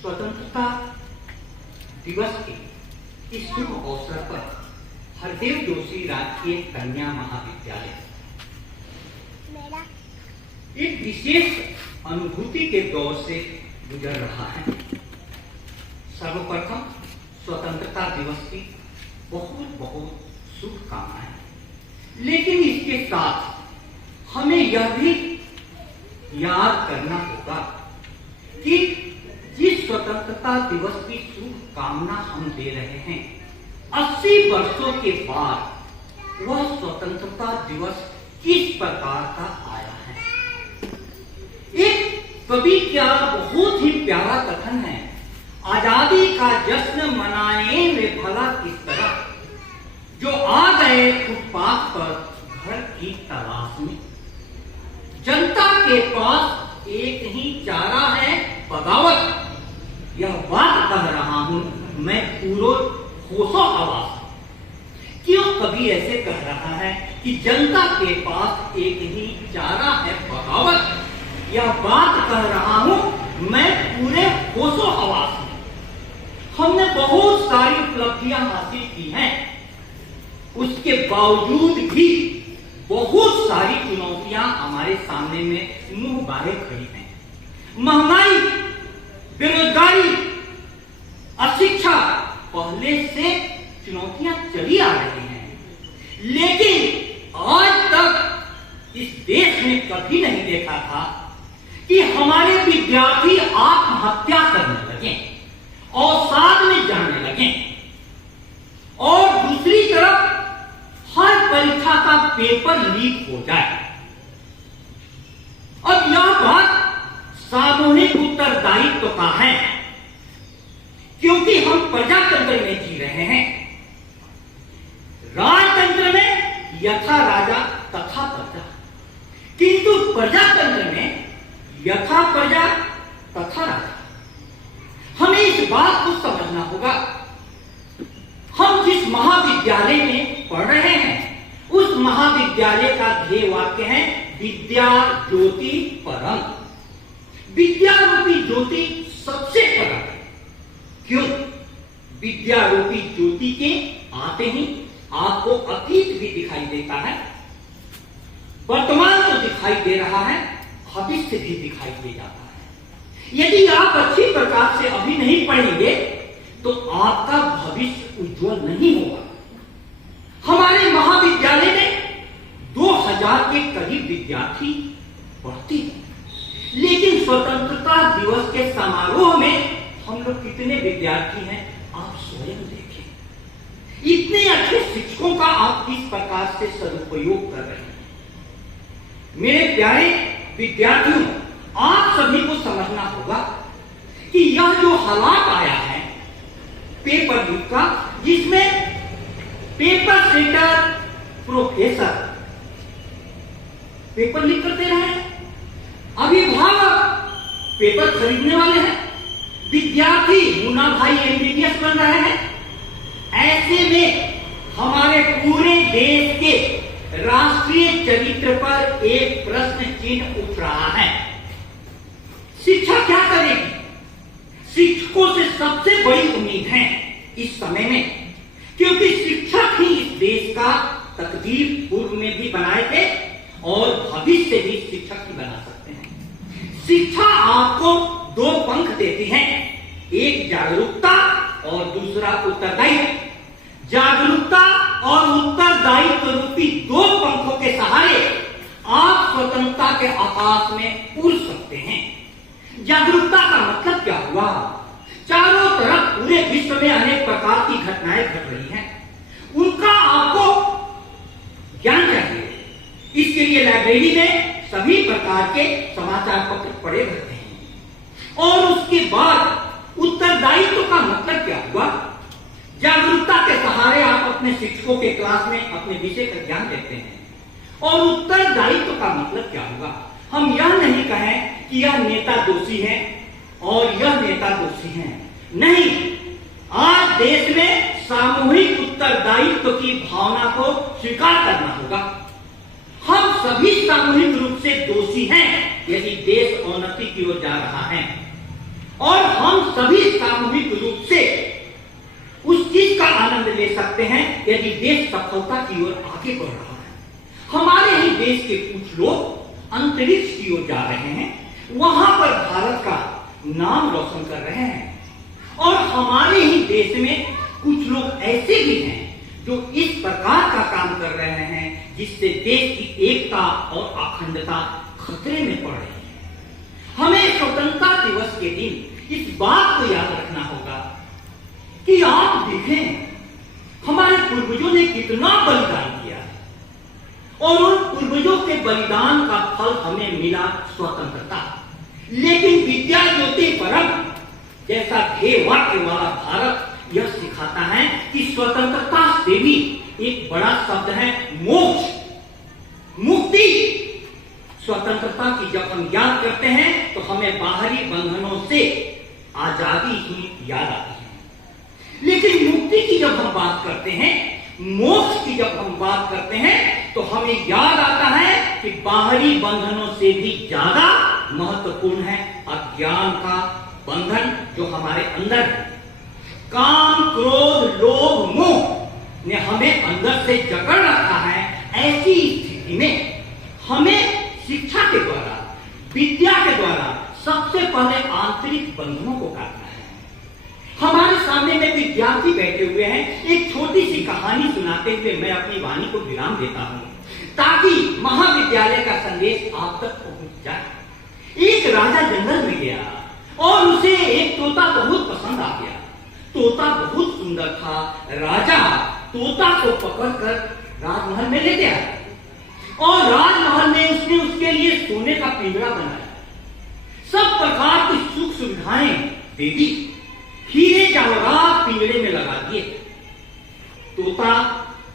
स्वतंत्रता दिवस के इस शुभ अवसर पर हरदेव जोशी राजकीय कन्या महाविद्यालय एक विशेष अनुभूति के दौर से गुजर रहा है। सर्वप्रथम स्वतंत्रता दिवस की बहुत बहुत शुभकामनाएं। लेकिन इसके साथ हमें यह भी याद करना होगा कि जिस स्वतंत्रता दिवस की शुभकामना हम दे रहे हैं, 80 वर्षों के बाद वह स्वतंत्रता दिवस किस प्रकार का आया है। एक कवि का बहुत ही प्यारा कथन है, आजादी का जश्न मनाए वे भला किस तरह, जो आ गए फुटपाथ पर घर की तलाश में। जनता के पास एक ही चारा है, बगावत। यह बात कह रहा हूं मैं पूरो होशो हवास। क्यों कवि ऐसे कह रहा है कि जनता के पास एक ही चारा है, बगावत। यह बात कह रहा हूं मैं पूरे होशो हवास में। हमने बहुत सारी उपलब्धियां हासिल की हैं, उसके बावजूद भी बहुत सारी चुनौतियां हमारे सामने में मुंह बाहे खड़ी हैं। महंगाई, बेरोजगारी, अशिक्षा पहले से चुनौतियां चली आ रही हैं, लेकिन आज तक इस देश में कभी नहीं देखा था कि हमारे विद्यार्थी आत्महत्या करने लगे और साथ में जाने लगे, और दूसरी तरफ हर परीक्षा का पेपर लीक हो जाए। अब यह बात सामूहिक उत्तरदायित्व का है, क्योंकि हम प्रजातंत्र में जी रहे हैं। राजतंत्र में यथा राजा तथा प्रजा, किंतु प्रजातंत्र में यथा प्रजा तथा राजा। हमें इस बात को समझना होगा, हम जिस महाविद्यालय में पढ़ रहे हैं उस महाविद्यालय का ध्येय वाक्य है विद्या ज्योति परम। विद्या रूपी ज्योति सबसे परम है। क्यों? विद्या रूपी ज्योति के आते ही आपको अतीत भी दिखाई देता है, वर्तमान तो दिखाई दे रहा है, भविष्य भी दिखाई दे जाता है। यदि आप अच्छी प्रकार से अभी नहीं पढ़ेंगे तो आपका भविष्य उज्जवल नहीं होगा। हमारे महाविद्यालय में 2000 के करीब विद्यार्थी पढ़ते हैं, लेकिन स्वतंत्रता दिवस के समारोह में हम लोग कितने विद्यार्थी हैं आप स्वयं देखें। इतने अच्छे शिक्षकों का आप किस प्रकार से सदुपयोग कर रहे हैं। मेरे प्यारे विद्यार्थियों, आप सभी को समझना होगा कि यह जो हालात आया है पेपर लीक का, जिसमें paper setter professor paper leak करते रहे, अभिभावक पेपर खरीदने वाले हैं, विद्यार्थी मुन्ना भाई एमबीबीएस बन रहे हैं। ऐसे में हमारे पूरे देश के राष्ट्रीय चरित्र पर एक प्रश्न चिन्ह उठ रहा है। शिक्षा क्या करेगी? शिक्षकों से सबसे बड़ी उम्मीद है इस समय में, क्योंकि शिक्षक ही इस देश का तकदीर पूर्व में भी बनाए थे और भविष्य भी शिक्षक ही बना सकते हैं। शिक्षा आपको दो पंख देती है, एक जागरूकता और दूसरा उत्तरदायित्व। जागरूकता और उत्तरदायित्व रूपी दो पंखों के सहारे आप स्वतंत्रता के आकाश में उड़ सकते हैं। जागरूकता का मतलब क्या हुआ? चारों तरफ पूरे विश्व में अनेक प्रकार की घटनाएं घट रही हैं, उनका आपको ज्ञान चाहिए। इसके लिए लाइब्रेरी में सभी प्रकार के समाचार पत्र पड़े रहते हैं। और उसके बाद उत्तरदायित्व का मतलब क्या हुआ? जागरूकता के सहारे आप अपने शिक्षकों के क्लास में अपने विषय का ज्ञान देते हैं। और उत्तरदायित्व का मतलब क्या हुआ? हम यह नहीं कहें कि यह नेता दोषी है और यह नेता दोषी है, नहीं। आज देश में सामूहिक उत्तरदायित्व की भावना को स्वीकार करना होगा। हम सभी सामूहिक रूप से दोषी हैं यदि देश उन्नति की ओर जा रहा है। और हम सभी सामूहिक रूप से उस चीज का आनंद ले सकते हैं यदि देश सफलता की ओर आगे बढ़ रहा है। हमारे ही देश के कुछ लोग अंतरिक्ष की ओर जा रहे हैं, वहां पर भारत का नाम रोशन कर रहे हैं। और हमारे ही देश में कुछ लोग ऐसे भी हैं जो इस प्रकार का काम कर रहे हैं जिससे देश की एकता और अखंडता खतरे में पड़ रही है। हमें स्वतंत्रता दिवस के दिन इस बात को याद रखना होगा कि आप देखें हमारे पूर्वजों ने कितना बलिदान किया और उन पूर्वजों के बलिदान का फल हमें मिला स्वतंत्रता। लेकिन विद्या ज्योति परम जैसा ध्येय वाक्य वाला भारत यह सिखाता है कि स्वतंत्रता से भी एक बड़ा शब्द है मोक्ष, मुक्ति। स्वतंत्रता की जब हम याद करते हैं तो हमें बाहरी बंधनों से आजादी ही याद आती है। लेकिन मुक्ति की जब हम बात करते हैं, मोक्ष की जब हम बात करते हैं तो हमें याद आता है कि बाहरी बंधनों से भी ज्यादा महत्वपूर्ण है अज्ञान का बंधन जो हमारे अंदर है। काम, क्रोध, लोभ, मोह ने हमें अंदर से जकड़ रखा है। ऐसी स्थिति में हमें शिक्षा के द्वारा, विद्या के द्वारा सबसे पहले आंतरिक बंधनों को काटना है। हमारे सामने में विद्यार्थी बैठे हुए हैं। एक छोटी सी कहानी सुनाते हुए मैं अपनी वाणी को विराम देता हूं ताकि महाविद्यालय का संदेश आप तक पहुंच जाए। एक राजा जंगल में गया और उसे एक तोता बहुत पसंद आ गया। तोता बहुत सुंदर था। राजा तोता को पकड़कर राजमहल में ले गया और राजमहल में उसने उसके लिए सोने का पिंजरा बनाया, सब प्रकार की सुख सुविधाएं दे दी, हीरे जवाहरात पिंजरे में लगा दिए। तोता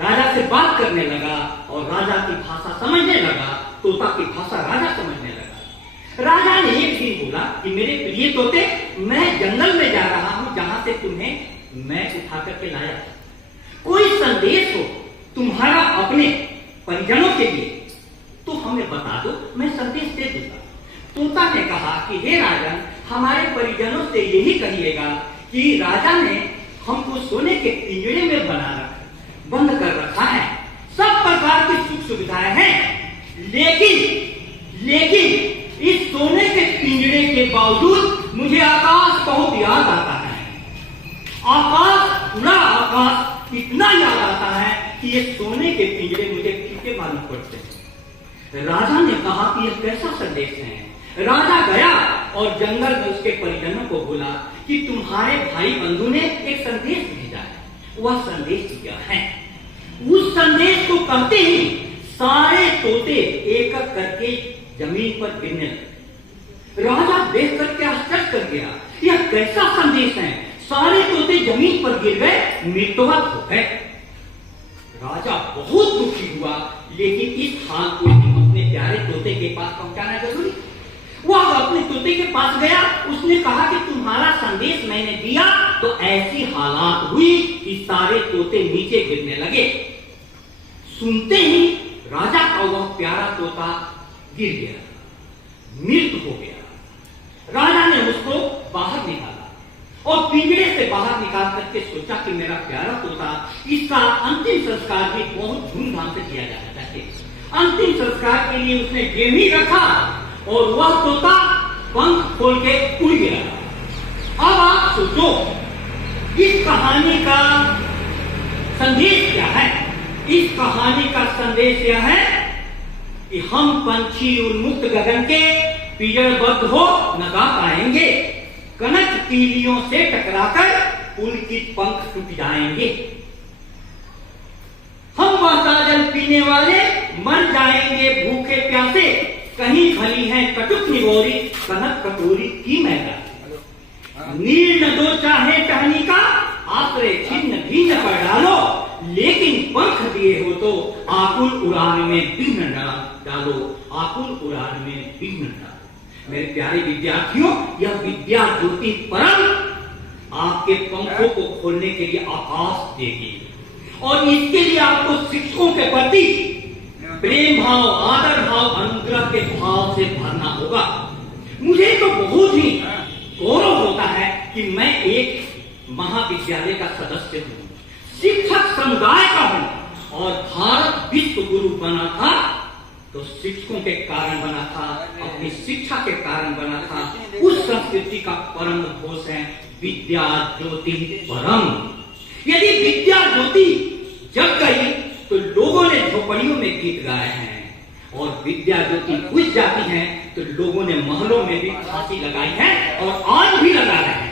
राजा से बात करने लगा और राजा की भाषा समझने लगा, तोता की भाषा राजा समझने लगा। राजा ने एक दिन बोला कि मेरे प्रिय तोते, मैं जंगल में जा रहा हूं जहां से तुम्हें मैं उठा करके लाया था। कोई संदेश हो तुम्हारा अपने परिजनों के लिए तो हमें बता दो, मैं संदेश दे दूंगा। तोता ने कहा कि हे राजन, हमारे परिजनों से यही कहिएगा कि राजा ने हमको सोने के पिंजरे में बंद कर रखा है, सब प्रकार की सुख सुविधाएं हैं, लेकिन इस सोने के पिंजरे के बावजूद मुझे आकाश बहुत याद आता है। आकाश, खुला आकाश इतना याद आता है कि ये सोने के पिंजरे मुझे फीके मालूम पड़ते हैं। राजा ने कहा कि यह कैसा संदेश है। राजा गया और जंगल में उसके परिजनों को बोला कि तुम्हारे भाई बंधु ने एक संदेश भेजा है। वह संदेश क्या है? उस संदेश को कहते ही सारे तोते एक एक करके जमीन पर गिरने लगे। राजा देख करके आश्चर्य कर गया, यह कैसा संदेश है? सारे तोते जमीन पर गिर गए, मृत्युवत हो गए। राजा बहुत दुखी हुआ, लेकिन इस हाल को अपने प्यारे तोते के पास पहुंचाना जरूरी। वह अपने तोते के पास गया, उसने कहा कि तुम्हारा संदेश मैंने दिया तो ऐसी हालात हुई कि सारे तोते नीचे गिरने लगे। सुनते ही राजा का वह प्यारा तोता गिर गया, मृत हो गया। राजा ने उसको बाहर निकाला और पिंजरे से बाहर निकाल करके सोचा कि मेरा प्यारा तोता, इसका अंतिम संस्कार भी बहुत धूमधाम से किया जाना चाहिए। अंतिम संस्कार के लिए उसने गेमी रखा और वह तोता पंख खोल के उड़ गया। अब आप सोचो इस कहानी का संदेश क्या है? इस कहानी का संदेश यह है कि हम पंछी उन्मुक्त गगन के पिंजरबद्ध हो न गा पाएंगे। कनक तीलियों से टकराकर उनकी पंख टूट जाएंगे। हम बहता जल पीने वाले मर जाएंगे भूखे प्यासे। कहीं खली है कटुक निगोरी, कनक कटोरी की मैदा। नीर न दो चाहे टहनी का, आश्रय छिन्न भीन पर डालो। लेकिन पंख दिए हो तो आकुल उड़ान में विघ्न डालो, आकुल उड़ान में विघ्न डालो। मेरे प्यारे विद्यार्थियों, यह विद्या ज्योति परम आपके पंखों को खोलने के लिए आकाश देगी और इसके लिए आपको शिक्षकों के प्रति प्रेम भाव, आदर भाव, अनुग्रह के भाव से भरना होगा। मुझे तो बहुत ही गौरव होता कि मैं एक महाविद्यालय का सदस्य हूँ, शिक्षक समुदाय का हूँ और भारत विश्व गुरु बना था तो शिक्षकों के कारण बना था, अपनी शिक्षा के कारण बना था। उस संस्कृति का परम घोष है विद्या ज्योति परम। यदि विद्या ज्योति जग गई तो लोगों ने झोपड़ियों में गीत गाए हैं, और विद्या ज्योति बुझ जाती है तो लोगों ने महलों में भी फांसी लगाई है और आज भी लगा रहे हैं।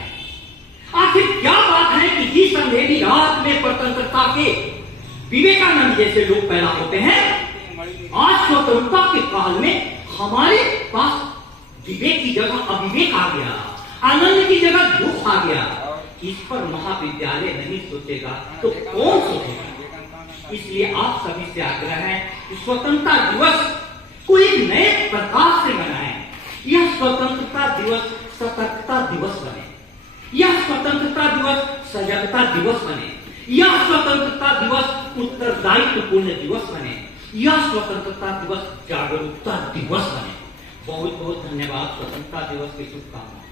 आखिर क्या बात है कि इस अंधेरी रात में स्वतंत्रता के विवेकानंद जैसे लोग पैदा होते हैं। आज स्वतंत्रता के काल में हमारे पास विवेक की जगह अविवेक आ गया, आनंद की जगह दुख आ गया। इस पर महाविद्यालय नहीं सोचेगा तो कौन सोचेगा? इसलिए आप सभी से आग्रह है कि स्वतंत्रता दिवस को एक नए प्रकार से मनाएं। यह स्वतंत्रता दिवस सतर्कता दिवस बने, यह स्वतंत्रता दिवस सजगता दिवस बने, यह स्वतंत्रता दिवस उत्तरदायित्वपूर्ण दिवस बने, यह स्वतंत्रता दिवस जागरूकता दिवस बने। बहुत बहुत धन्यवाद। स्वतंत्रता दिवस की शुभकामनाएं।